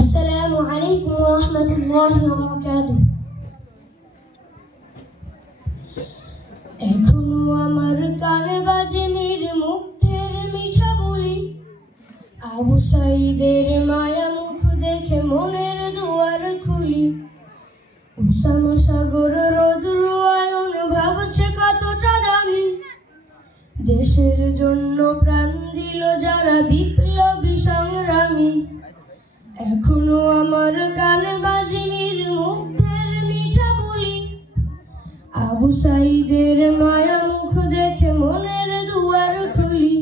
আসসালামু আলাইকুম ওয়া রাহমাতুল্লাহি ওয়া বারাকাতুহু। এখনো আমার কানে বাজে মীর মুগ্ধের মিঠা বলি, আবু সাঈদের মায়া মুখ দেখে মনের দুয়ার খুলি। উসামা সাগর রৌদ্র আয়ন ভাবছে কতটা দামি, দেশের জন্য প্রাণ দিল যারা বিপ্লবী সংগ্রামী। এখনো আমার কানে বাজে মীর মুগ্ধের মিঠা বলি, আবু সাঈদের মায়া মুখ দেখে মনের দুয়ার খুলি।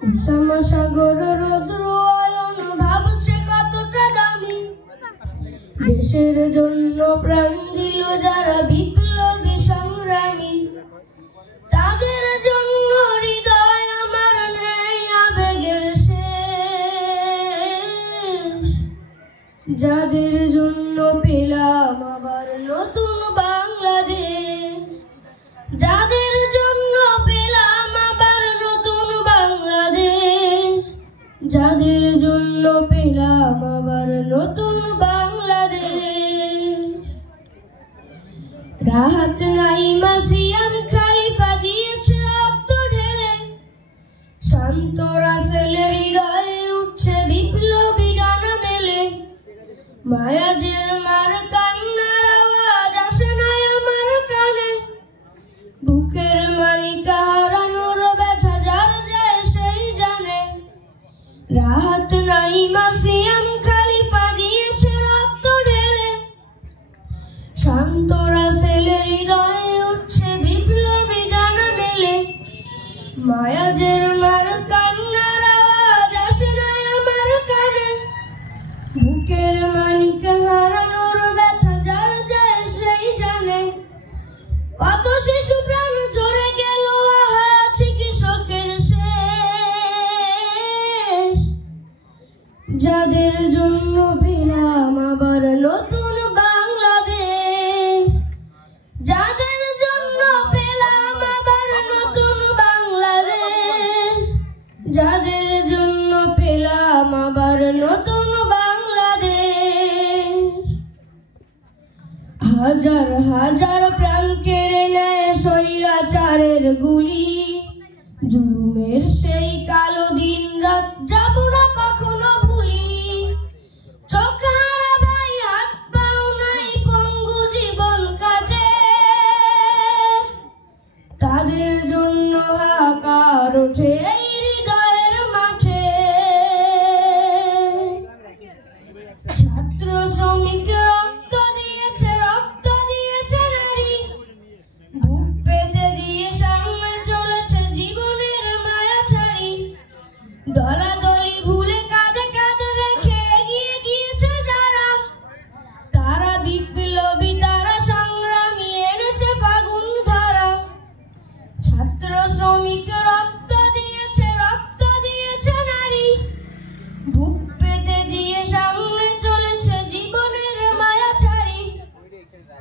উসামা সাগর রৌদ্র আয়ন ভাবছে কতটা দামি, দেশের জন্য প্রাণ দিল যারা বিপ্লবী সংগ্রামী। তাদের জন্য হৃদয় আমার নেই আবেগের শেষ, যাদের জন্য পেলাম আবার নতুন বাংলাদেশ। যাদের জন্য পেলাম আবার নতুন বাংলাদেশ, যাদের জন্য পেলাম আবার নতুন বাংলাদেশ। রাহাত নাইমা সিয়াম খলিফা দিয়েছে রক্ত ঢেলে, শান্ত রাসেলের হৃদয়ে উঠছে বিপ্লবী ডানা মেলে। মায়াজের মার কান্নার আওয়াজ আসে না আমার কানে, বুকের মানিকা হারানোর ব্যথা যার যায় সেই জানে। রাহাত নাইমা সিয়াম খলিফা দিয়েছে রক্ত ঢেলে, শান্ত রাসেলের হৃদয়ে উঠছে বিপ্লবী ডানা মেলে। মায়াজের মার কান্নার আওয়াজ আসে না আমার কানে, বুকের মানিকা হারানোর ব্যথা যার যায় সেই জানে। কত শিশু প্রাণ ঝরে গেল আহাছি কৃষকের শেষ, যাদের জন্য পেলাম আবার নতুন বাংলাদেশ। যাদের জন্য পেলাম আবার নতুন বাংলাদেশ, যাদের জন্য পেলাম আবার নতুন বাংলাদেশ। হাজার হাজার প্রাণ কেড়ে নেয় স্বৈরাচারের গুলি, জুলুমের সেই কালো দিন রাত যাব না কখনো ভুলি। চোখহারা ভাই হাত পাও নাই পঙ্গু জীবন কাটে, তাদের জন্য হাহাকার ওঠে এই হৃদয়ের মাঠে। ছাত্র শ্রমিক রক্ত দিয়েছে নারী, বুক পেতে দিয়ে সামনে চলেছে জীবনের মায়া ছাড়ি। দলাদলি ভুলে কাঁধে কাঁধে রেখে এগিয়ে গিয়েছে যারা, তারা বিপ্লবী তারা সংগ্রামী এনেছে ফাগুন ধারা। ছাত্র শ্রমিক রক্ত দিয়েছে নারী, বুক পেতে দিয়ে সামনে চলেছে জীবনের মায়া ছাড়ি।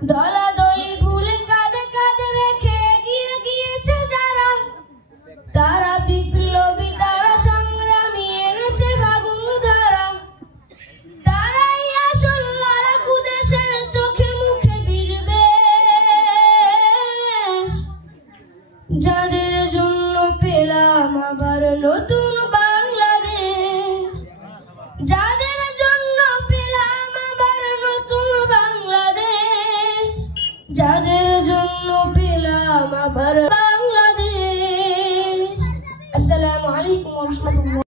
দলাদলি ভুলে কাঁধে কাঁধে রেখে এগিয়ে গিয়েছে যারা, তারা বিপ্লবী তারা সংগ্রামী এনেছে ফাগুন ধারা। তারাই আসল লড়াকু দেশের চোখে মুখে বীরবেশ, যাদের জন্য পেলাম আবার নতুন বাংলাদেশ। যাদের জন্য পেলাম আবার নতুন বাংলাদেশ, যাদের জন্য পেলাম আবার বাংলাদেশ। আসসালামু আলাইকুম ওয়া রাহমাতুল্লাহ।